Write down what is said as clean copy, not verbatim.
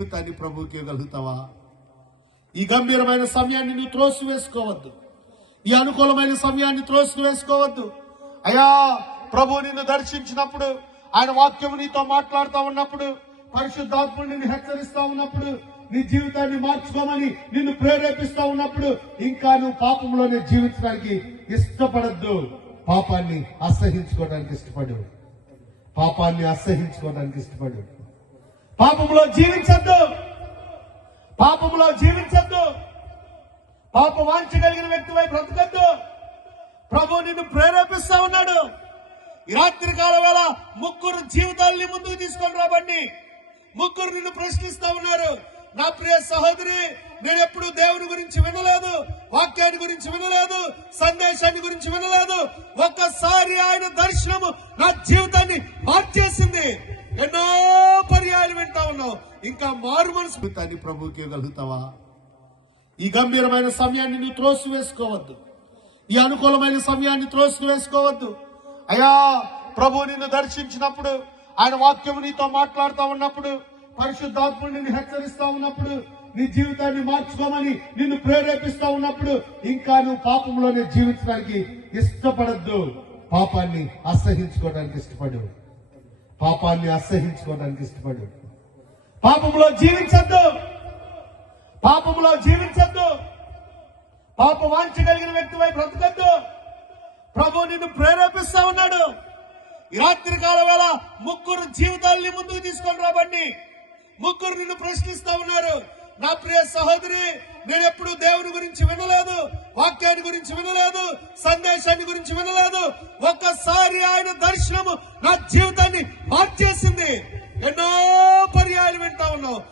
జీవితాన్ని ప్రభువుకి ఇవ్వగలుగుతావా? ఈ గంభీరమైన సమయాన్ని నువ్వు త్రోసి వేసుకోవద్దు. ఈ అనుకూలమైన సమయాన్ని త్రోసి వేసుకోవద్దు. అయ్యా, ప్రభు నిన్ను దర్శించినప్పుడు, ఆయన వాక్యము నీతో మాట్లాడుతూ ఉన్నప్పుడు, పరిశుద్ధాత్ముడు నిన్ను హెచ్చరిస్తా ఉన్నప్పుడు, నీ జీవితాన్ని మార్చుకోమని నిన్ను ప్రేరేపిస్తా ఉన్నప్పుడు ఇంకా నువ్వు పాపంలోనే జీవించడానికి ఇష్టపడద్దు. పాపాన్ని అసహించుకోవడానికి ఇష్టపడు. పాపాన్ని అసహించుకోవడానికి ఇష్టపడు. పాపంలో జీవించద్దు. పాపంలో జీవించద్దు. పాప వాంఛ కలిగిన వ్యక్తిపై బ్రతకద్దు. ప్రభు నిన్ను ప్రేరేపిస్తా ఉన్నాడు. ఈ రాత్రి కాల వేళ ముగ్గురు జీవితాల్ని ముందుకు తీసుకొని రాబండి. ముగ్గురు నిన్ను ప్రశ్నిస్తా ఉన్నారు. నా ప్రియ సహోదరి, నేను ఎప్పుడు దేవుని గురించి వినలేదు, వాక్యాన్ని గురించి వినలేదు, సందేశాన్ని గురించి వినలేదు. ఒక్కసారి ఆయన దర్శనము నా జీవితాన్ని మార్చేసింది. ఎన్నో పర్యాయాలు వింటా ఉన్నావు. ఇంకా మారు మనసు జీవితాన్ని ప్రభువుకి ఇవ్వగలుగుతావా? ఈ గంభీరమైన సమయాన్ని నువ్వు త్రోసి వేసుకోవద్దు. ఈ అనుకూలమైన సమయాన్ని త్రోసి వేసుకోవద్దు. అయ్యా, ప్రభు నిన్ను దర్శించినప్పుడు, ఆయన వాక్యము నీతో మాట్లాడుతూ ఉన్నప్పుడు, పరిశుద్ధాత్ముడు నిన్ను హెచ్చరిస్తా ఉన్నప్పుడు, నీ జీవితాన్ని మార్చుకోమని నిన్ను ప్రేరేపిస్తా ఉన్నప్పుడు ఇంకా నువ్వు పాపంలోనే జీవించడానికి ఇష్టపడద్దు. పాపాన్ని అసహించుకోవడానికి ఇష్టపడు. పాపాన్ని అసహించుకోవడానికి ఇష్టపడు. పాపంలో జీవించద్దు. పాపంలో జీవించద్దు. పాప వాంఛ కలిగిన వ్యక్తిపై బ్రతకద్దు. ప్రభు నిన్ను ప్రేరేపిస్తా ఉన్నాడు. ఈ రాత్రి కాల వేళ ముగ్గురు జీవితాల్ని ముందుకు తీసుకొని రాబండి. ముగ్గురు నిన్ను ప్రశ్నిస్తా ఉన్నారు. నా ప్రియ సహోదరి, నేను ఎప్పుడు దేవుని గురించి వినలేదు, వాక్యాన్ని గురించి వినలేదు, సందేశాన్ని గురించి వినలేదు. ఒక్కసారి ఆయన దర్శనము నా జీవితాన్ని మార్చేసింది. ఎన్నో పర్యాయాలు వింటా ఉన్నావు.